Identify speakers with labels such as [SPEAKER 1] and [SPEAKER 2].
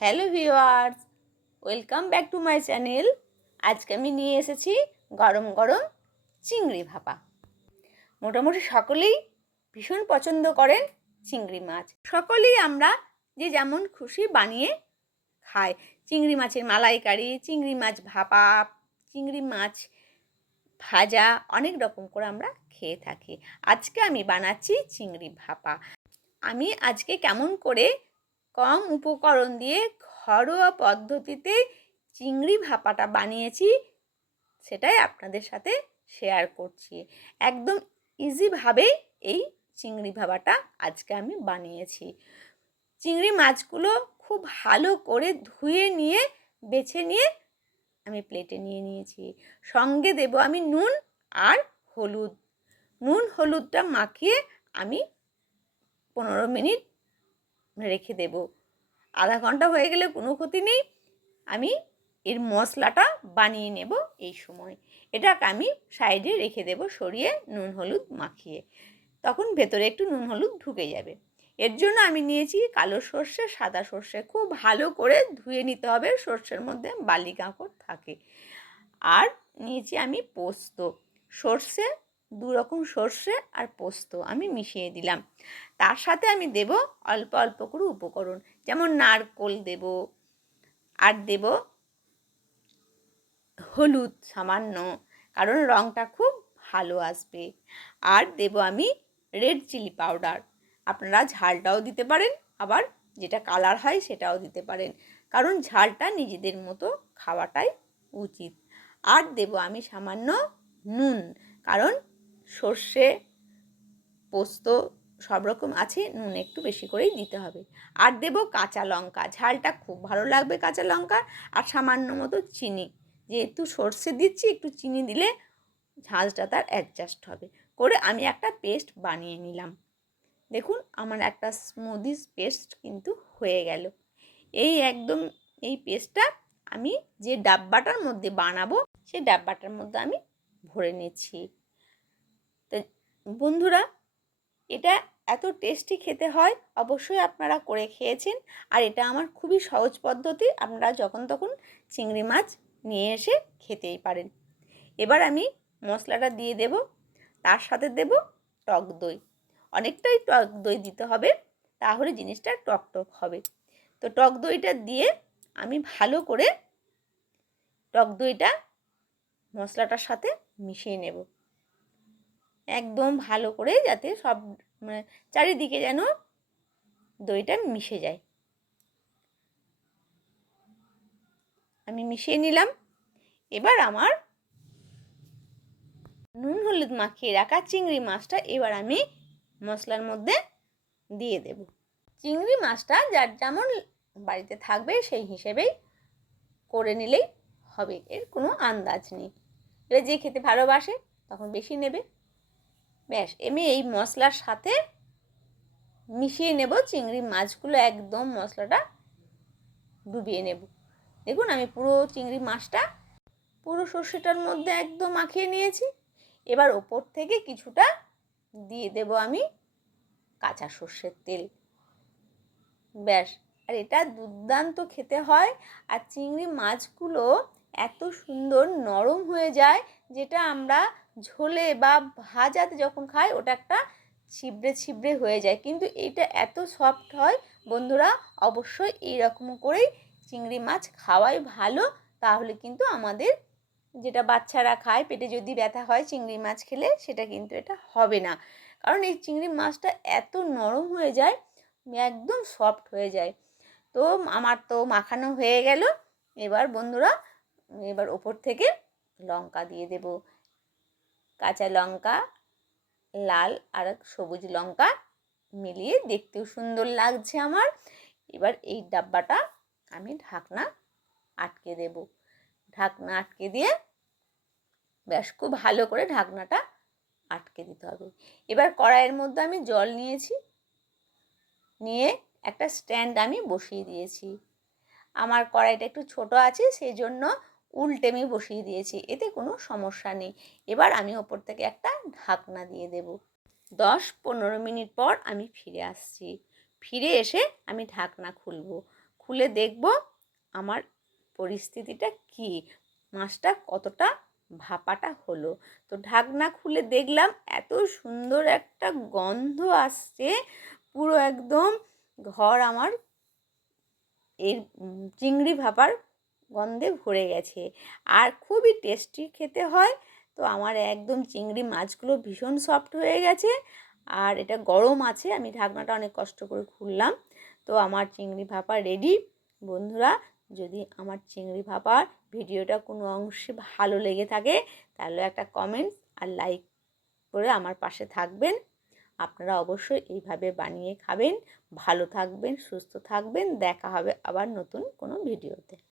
[SPEAKER 1] Hello viewers welcome back to my channel. আজকে আমি নিয়ে এসেছি গরম গরম চিংড়ি ভাপা। মোটামুটি সকলেই ভীষণ পছন্দ করেন চিংড়ি মাছ। সকলেই আমরা যে যেমন খুশি বানিয়ে খাই। চিংড়ি মাছের মালাইকারি, চিংড়ি মাছ ভাপা, চিংড়ি মাছ ভাজা, অনেক রকম করে আমরা খেয়ে থাকি। আজকে আমি বানাচ্ছি চিংড়ি ভাপা। আমি আজকে কেমন করে কম উপকরণ দিয়ে ঘরোয়া পদ্ধতিতে চিংড়ি ভাপাটা বানিয়েছি, সেটাই আপনাদের সাথে শেয়ার করছি। একদম ইজিভাবে এই চিংড়ি ভাপাটা আজকে আমি বানিয়েছি। চিংড়ি মাছগুলো খুব ভালো করে ধুয়ে নিয়ে, বেছে নিয়ে আমি প্লেটে নিয়ে নিয়েছি। সঙ্গে দেব আমি নুন আর হলুদ। নুন হলুদটা মাখিয়ে আমি পনেরো মিনিট রেখে দেব। আধা ঘণ্টা হয়ে গেলে কোনো ক্ষতি নেই। আমি এর মশলাটা বানিয়ে নেব এই সময়। এটাকে আমি সাইডে রেখে দেব সরিয়ে নুন, হলুদ মাখিয়ে। তখন ভেতরে একটু নুন, হলুদ ঢুকে যাবে। এর জন্য আমি নিয়েছি কালো সর্ষে, সাদা সর্ষে। খুব ভালো করে ধুয়ে নিতে হবে, সর্ষের মধ্যে বালি কাঁকড় থাকে। আর নিয়েছি আমি পোস্ত। সর্ষে দু রকম সর্ষে আর পোস্ত আমি মিশিয়ে দিলাম। তার সাথে আমি দেব অল্প অল্প করে উপকরণ, যেমন নারকোল দেব আর দেব হলুদ সামান্য, কারণ রঙটা খুব ভালো আসবে। আর দেব আমি রেড চিলি পাউডার। আপনারা ঝালটাও দিতে পারেন, আবার যেটা কালার হয় সেটাও দিতে পারেন, কারণ ঝালটা নিজেদের মতো খাওয়াটাই উচিত। আর দেব আমি সামান্য নুন, কারণ সর্ষে, পোস্ত, সব রকম আছে, নুন একটু বেশি করেই দিতে হবে। আর দেব কাঁচা লঙ্কা, ঝালটা খুব ভালো লাগবে কাঁচা লঙ্কা আর সামান্য মতো চিনি। যেহেতু সর্ষে দিচ্ছি, একটু চিনি দিলে ঝালটা তার অ্যাডজাস্ট হবে। করে আমি একটা পেস্ট বানিয়ে নিলাম। দেখুন, আমার একটা স্মুদিস পেস্ট কিন্তু হয়ে গেল। এই একদম এই পেস্টটা আমি যে ডাব্বাটার মধ্যে বানাবো সেই ডাব্বাটার মধ্যে আমি ভরে নিচ্ছি। বন্ধুরা, এটা এত টেস্টি খেতে হয়, অবশ্যই আপনারা করে খেয়েছেন। আর এটা আমার খুবই সহজ পদ্ধতি, আপনারা যখন তখন চিংড়ি মাছ নিয়ে এসে খেতেই পারেন। এবার আমি মশলাটা দিয়ে দেব, তার সাথে দেব টক দই। অনেকটাই টক দই দিতে হবে, তাহলে জিনিসটা টক টক হবে। তো টক দইটা দিয়ে আমি ভালো করে টক দইটা মশলাটার সাথে মিশিয়ে নেব। একদম ভালো করে যাতে সব মানে চারিদিকে যেন দইটা মিশে যায়। আমি মিশিয়ে নিলাম। এবার আমার নুন হলুদ মাখিয়ে রাখা চিংড়ি মাছটা এবার আমি মশলার মধ্যে দিয়ে দেব। চিংড়ি মাছটা যার যেমন বাড়িতে থাকবে সেই হিসেবেই করে নিলেই হবে, এর কোনো আন্দাজ নেই। এবার যে খেতে ভালোবাসে তখন বেশি নেবে। ব্যাস আমি এই মশলার সাথে মিশিয়ে নেব, চিংড়ি মাছগুলো একদম মশলাটা ডুবিয়ে নেব। দেখুন, আমি পুরো চিংড়ি মাছটা পুরো সর্ষেটার মধ্যে একদম মাখিয়ে নিয়েছি। এবার ওপর থেকে কিছুটা দিয়ে দেব আমি কাঁচা সর্ষের তেল। ব্যাস আর এটা দুর্দান্ত খেতে হয়। আর চিংড়ি মাছগুলো এত সুন্দর নরম হয়ে যায়, যেটা আমরা ঝোলে বা ভাজাতে যখন খাই ওটা একটা ছিবড়ে ছিবড়ে হয়ে যায়। কিন্তু এটা এত সফট হয়, বন্ধুরা, অবশ্যই এইরকম করেই চিংড়ি মাছ খাওয়াই ভালো। তাহলে কিন্তু আমাদের যেটা বাচ্চারা খায়, পেটে যদি ব্যথা হয় চিংড়ি মাছ খেলে, সেটা কিন্তু এটা হবে না। কারণ এই চিংড়ি মাছটা এত নরম হয়ে যায়, একদম সফট হয়ে যায়। তো আমার তো মাখানো হয়ে গেল। এবার বন্ধুরা, এবার ওপর থেকে লঙ্কা দিয়ে দেব। কাঁচা লঙ্কা, লাল আর সবুজ লঙ্কা মিলিয়ে দেখতেও সুন্দর লাগছে আমার। এবার এই ডাব্বাটা আমি ঢাকনা আটকে দেব। ঢাকনা আটকে দিয়ে ব্যাস খুব ভালো করে ঢাকনাটা আটকে দিতে হবে। এবার কড়াইয়ের মধ্যে আমি জল নিয়েছি। নিয়ে একটা স্ট্যান্ড আমি বসিয়ে দিয়েছি। আমার কড়াইটা একটু ছোট আছে সেই জন্য উল্টে আমি বসিয়ে দিয়েছি, এতে কোনো সমস্যা নেই। এবার আমি ওপর থেকে একটা ঢাকনা দিয়ে দেব। দশ পনেরো মিনিট পর আমি ফিরে আসছি। ফিরে এসে আমি ঢাকনা খুলবো। খুলে দেখব আমার পরিস্থিতিটা কি? মাছটা কতটা ভাপাটা হলো? তো ঢাকনা খুলে দেখলাম এত সুন্দর একটা গন্ধ আসছে, পুরো একদম ঘর আমার এর চিংড়ি ভাপার গন্ধে ভরে গেছে। আর খুবই টেস্টি খেতে হয়। তো আমার একদম চিংড়ি মাছগুলো ভীষণ সফট হয়ে গেছে। আর এটা গরম আছে, আমি ঢাকনাটা অনেক কষ্ট করে খুললাম। তো আমার চিংড়ি ভাপা রেডি বন্ধুরা, যদি আমার চিংড়ি ভাপার ভিডিওটা কোনো অংশে ভালো লেগে থাকে, তাহলে একটা কমেন্ট আর লাইক করে আমার পাশে থাকবেন। আপনারা অবশ্যই এইভাবে বানিয়ে খাবেন। ভালো থাকবেন, সুস্থ থাকবেন। দেখা হবে আবার নতুন কোনো ভিডিওতে।